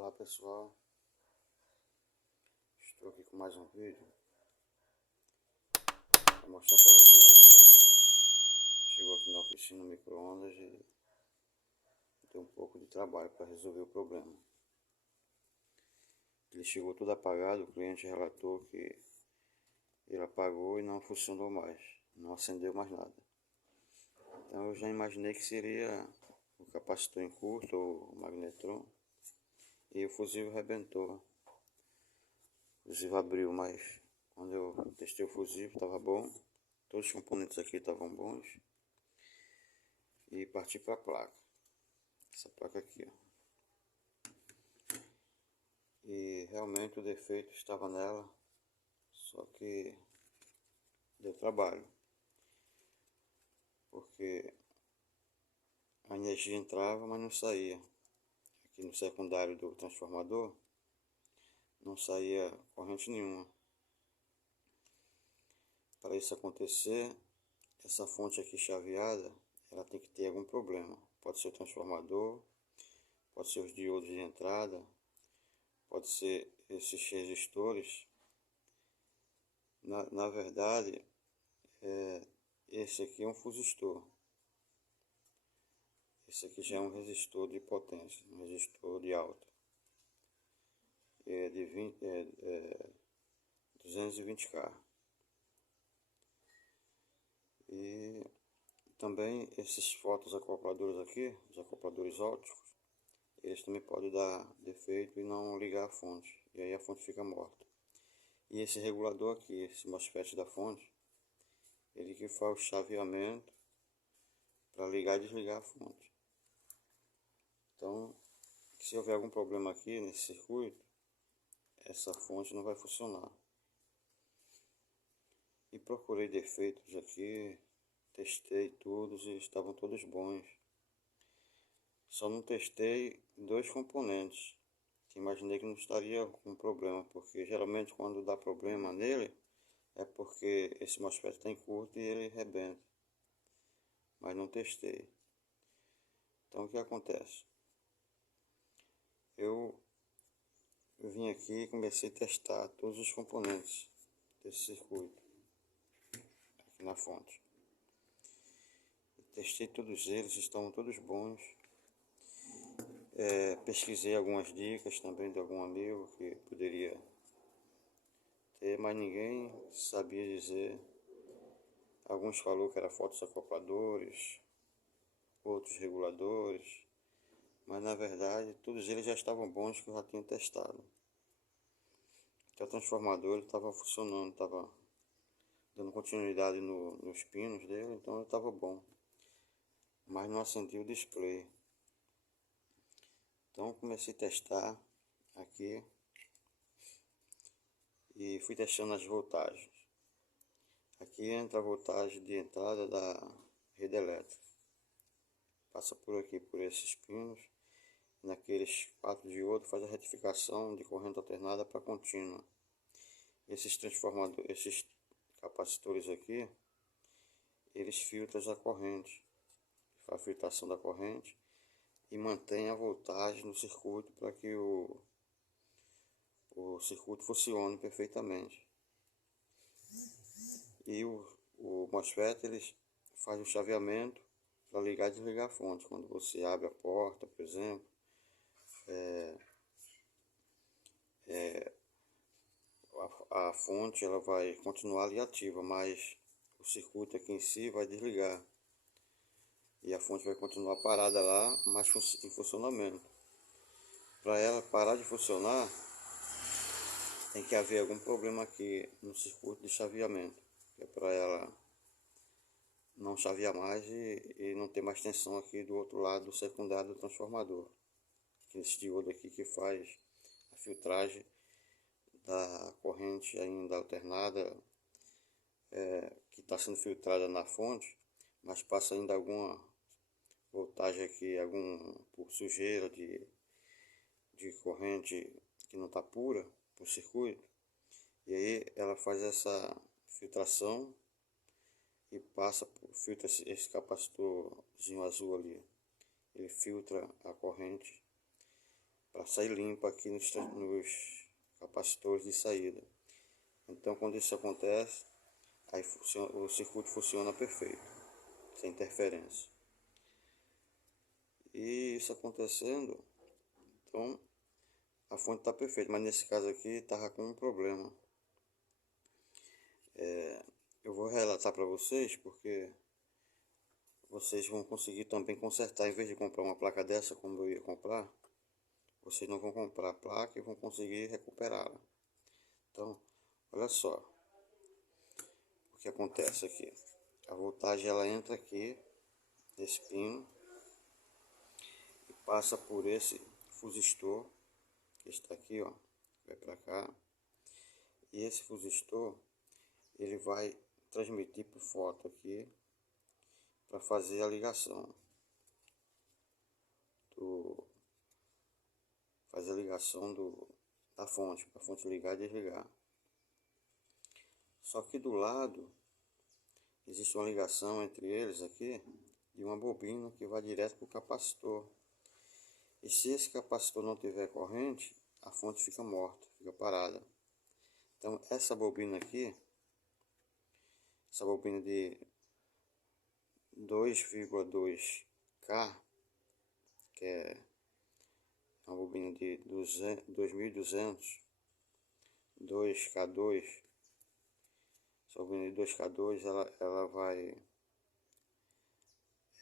Olá pessoal, estou aqui com mais um vídeo para mostrar para vocês aqui. Chegou aqui na oficina micro-ondas e deu um pouco de trabalho para resolver o problema. Ele chegou tudo apagado, o cliente relatou que ele apagou e não funcionou mais, não acendeu mais nada. Então eu já imaginei que seria o capacitor em curto ou o magnetron e o fusível rebentou. O fusível abriu, mas quando eu testei o fusível estava bom, todos os componentes aqui estavam bons e parti para a placa, essa placa aqui, ó. E realmente o defeito estava nela, só que deu trabalho, porque a energia entrava, mas não saía. Aqui no secundário do transformador não saía corrente nenhuma. Para isso acontecer, essa fonte aqui chaveada, ela tem que ter algum problema. Pode ser o transformador, pode ser os diodos de entrada, pode ser esses resistores. Na verdade, esse aqui é um fusistor. Esse aqui já é um resistor de potência, um resistor de alta. É de 220K. E também esses fotoacopladores aqui, os acopladores ópticos, eles também podem dar defeito e não ligar a fonte. E aí a fonte fica morta. E esse regulador aqui, esse MOSFET da fonte, ele que faz o chaveamento para ligar e desligar a fonte. Então, se houver algum problema aqui nesse circuito, essa fonte não vai funcionar. E procurei defeitos aqui, testei todos e estavam todos bons. Só não testei dois componentes, que imaginei que não estaria com problema, porque geralmente quando dá problema nele, é porque esse MOSFET está em curto e ele rebenta. Mas não testei. Então o que acontece? Eu vim aqui e comecei a testar todos os componentes desse circuito aqui na fonte. Testei todos eles, estão todos bons. Pesquisei algumas dicas também de algum amigo que poderia ter, mas ninguém sabia dizer. Alguns falou que era fotoacopladores, outros reguladores, mas na verdade todos eles já estavam bons, que eu já tinha testado. Até o transformador estava funcionando, estava dando continuidade nos pinos dele, então ele estava bom, mas não acendia o display. Então comecei a testar aqui e fui testando as voltagens. Aqui entra a voltagem de entrada da rede elétrica, passa por aqui, por esses pinos, e naqueles 4 diodos faz a retificação de corrente alternada para contínua. Esses transformadores, esses capacitores aqui, eles filtram a corrente, faz a filtração da corrente e mantém a voltagem no circuito para que o circuito funcione perfeitamente. E o MOSFET eles faz o chaveamento para ligar e desligar a fonte. Quando você abre a porta, por exemplo, a fonte ela vai continuar ali ativa, mas o circuito aqui em si vai desligar. E a fonte vai continuar parada lá, mas em funcionamento. Para ela parar de funcionar, tem que haver algum problema aqui no circuito de chaveamento, que é para ela não chavear mais e não ter mais tensão aqui do outro lado do secundário do transformador. Esse diodo aqui que faz a filtragem da corrente ainda alternada, que está sendo filtrada na fonte, mas passa ainda alguma voltagem aqui, por sujeira de corrente que não está pura para o circuito. E aí ela faz essa filtração e filtra esse capacitorzinho azul ali. Ele filtra a corrente para sair limpa aqui nos capacitores de saída. Então, quando isso acontece, aí o circuito funciona perfeito, sem interferência. E isso acontecendo, então a fonte está perfeita, mas nesse caso aqui estava com um problema. Eu vou relatar para vocês, porque vocês vão conseguir também consertar. Em vez de comprar uma placa dessa como eu ia comprar, vocês não vão comprar a placa e vão conseguir recuperá-la. Então, olha só o que acontece aqui. A voltagem ela entra aqui nesse pino e passa por esse fusistor que está aqui, ó, vai para cá. E esse fusistor ele vai transmitir por foto aqui para fazer a ligação da fonte, para a fonte ligar e desligar. Só que do lado existe uma ligação entre eles aqui de uma bobina que vai direto para o capacitor. E se esse capacitor não tiver corrente, a fonte fica morta, fica parada. Então essa bobina aqui, essa bobina de 2,2K, que é uma bobina de 2200, 2K2, essa bobina de 2K2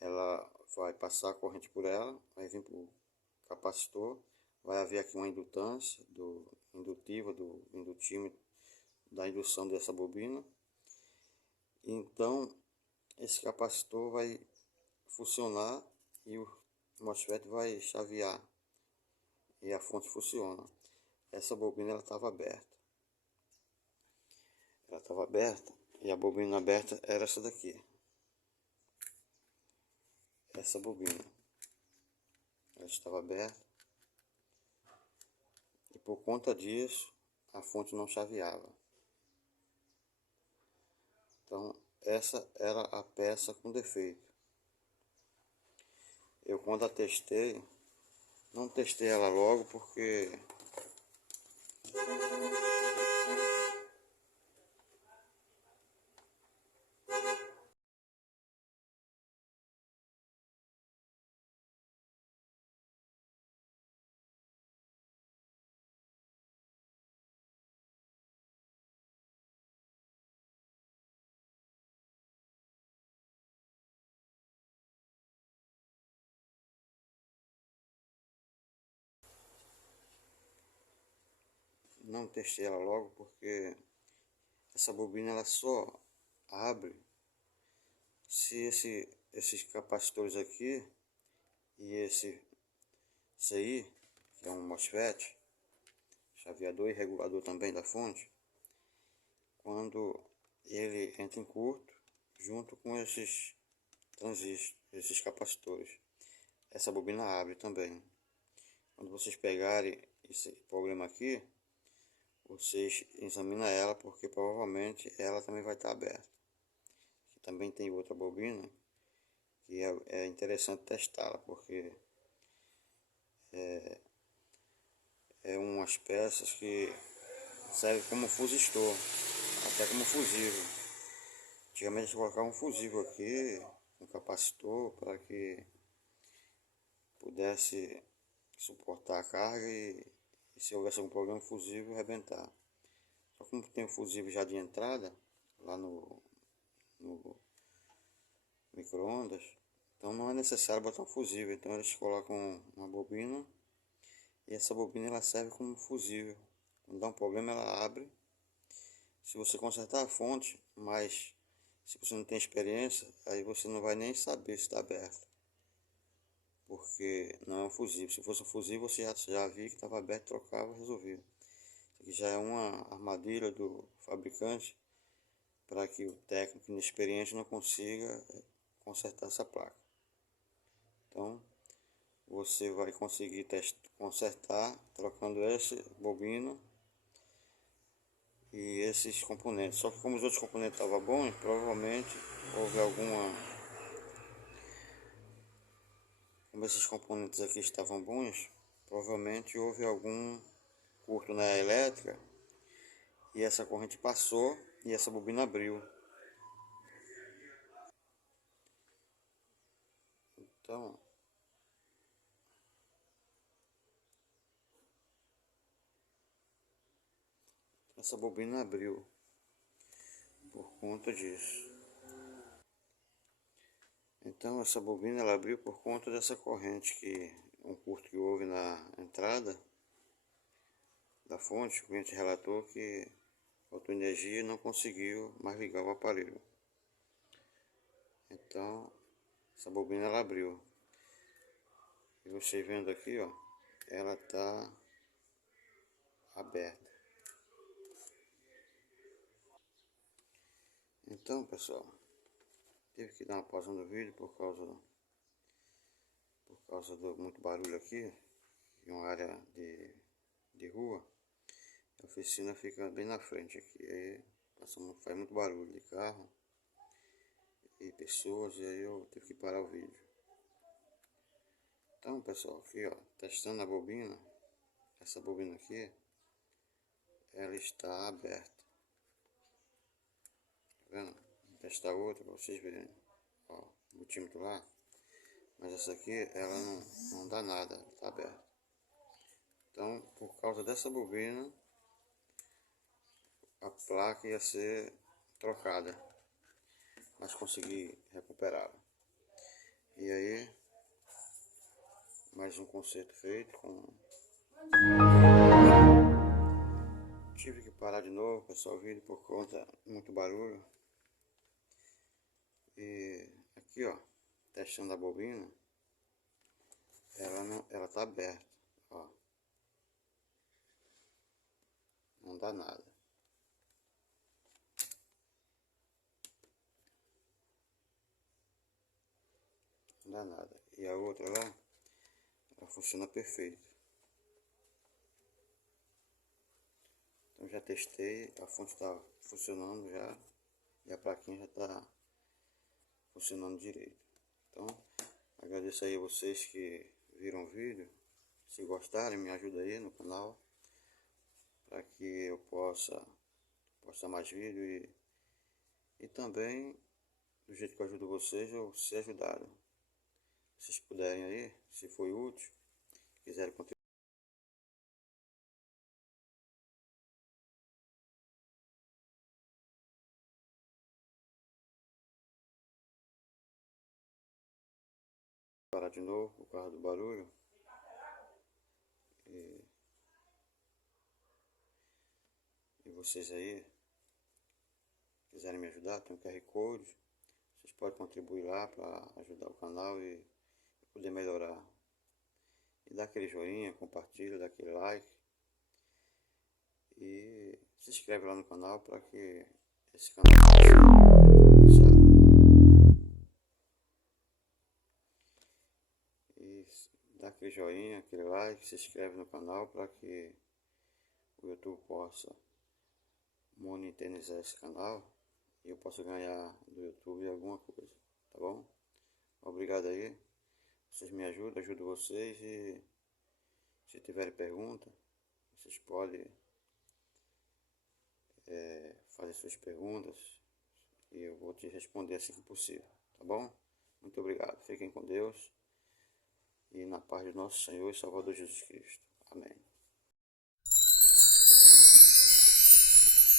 ela vai passar a corrente por ela, vai vir para o capacitor, vai haver aqui uma indutância indutiva do indutímetro da indução dessa bobina. Então esse capacitor vai funcionar e o MOSFET vai chavear e a fonte funciona. Essa bobina ela estava aberta. E a bobina aberta era essa daqui. Essa bobina. Ela estava aberta. E por conta disso, a fonte não chaveava. Então, essa era a peça com defeito. Eu quando a testei, não testei ela logo porque essa bobina ela só abre se esses capacitores aqui e esse CI, que é um MOSFET, chaveador e regulador também da fonte, quando ele entra em curto junto com esses transistores, esses capacitores, essa bobina abre também. Quando vocês pegarem esse problema aqui, vocês examinam ela, porque provavelmente ela também vai estar aberta. Aqui também tem outra bobina que é interessante testá-la, porque é umas peças que servem como fusistor, até como fusível. Antigamente eles colocavam um fusível aqui, um capacitor, para que pudesse suportar a carga e se houvesse algum problema, o fusível arrebentar. Só como tem um fusível já de entrada, lá no micro-ondas, então não é necessário botar um fusível. Então eles colocam uma bobina e essa bobina ela serve como fusível. Quando dá um problema ela abre. Se você consertar a fonte, mas se você não tem experiência, aí você não vai nem saber se está aberto, porque não é um fusível. Se fosse um fusível você já via que estava aberto, trocava, resolvia. Isso aqui já é uma armadilha do fabricante para que o técnico inexperiente não consiga consertar essa placa. Então você vai conseguir consertar trocando essa bobina e esses componentes. Só que como os outros componentes estavam bons, provavelmente houve como esses componentes aqui estavam bons, provavelmente houve algum curto na elétrica e essa corrente passou e essa bobina abriu. Então, essa bobina abriu por conta disso. Então essa bobina ela abriu por conta dessa corrente um curto que houve na entrada da fonte. O cliente relatou que faltou energia e não conseguiu mais ligar o aparelho. Então essa bobina ela abriu. E você vendo aqui, ó, ela tá aberta. Então, pessoal, tive que dar uma pausa no vídeo por causa do muito barulho aqui, em uma área de rua. A oficina fica bem na frente aqui, aí faz muito barulho de carro e pessoas, e aí eu tive que parar o vídeo. Então, pessoal, aqui ó, testando a bobina, essa bobina aqui, ela está aberta. Tá vendo? Vou testar outra para vocês verem. Ó, o multímetro lá. Mas essa aqui, ela não dá nada, está aberta. Então, por causa dessa bobina, a placa ia ser trocada, mas consegui recuperá-la. E aí, mais um conserto feito tive que parar de novo, pessoal, o vídeo por conta de muito barulho. E aqui ó, testando a bobina, ela tá aberta, ó. Não dá nada. Não dá nada. E a outra lá, ela funciona perfeito. Então já testei, a fonte está funcionando já. E a plaquinha já está funcionando direito. Então, agradeço aí a vocês que viram o vídeo. Se gostarem, me ajuda aí no canal, para que eu possa postar mais vídeos e também, do jeito que eu ajudo vocês, eu ser ajudado. Se vocês puderem aí, se foi útil, quiserem contribuir parar de novo por causa do barulho. E vocês aí, quiserem me ajudar, tem um QR Code. Vocês podem contribuir lá para ajudar o canal e poder melhorar. E dá aquele joinha, compartilha, dá aquele like. E se inscreve lá no canal para que esse canal e dá aquele joinha, aquele like, se inscreve no canal para que o YouTube possa monetizar esse canal e eu possa ganhar do YouTube alguma coisa, tá bom? Obrigado aí, vocês me ajudam, ajudo vocês e se tiverem pergunta, vocês podem fazer suas perguntas e eu vou te responder assim que possível, tá bom? Muito obrigado, fiquem com Deus e na paz do nosso Senhor e Salvador Jesus Cristo. Amém.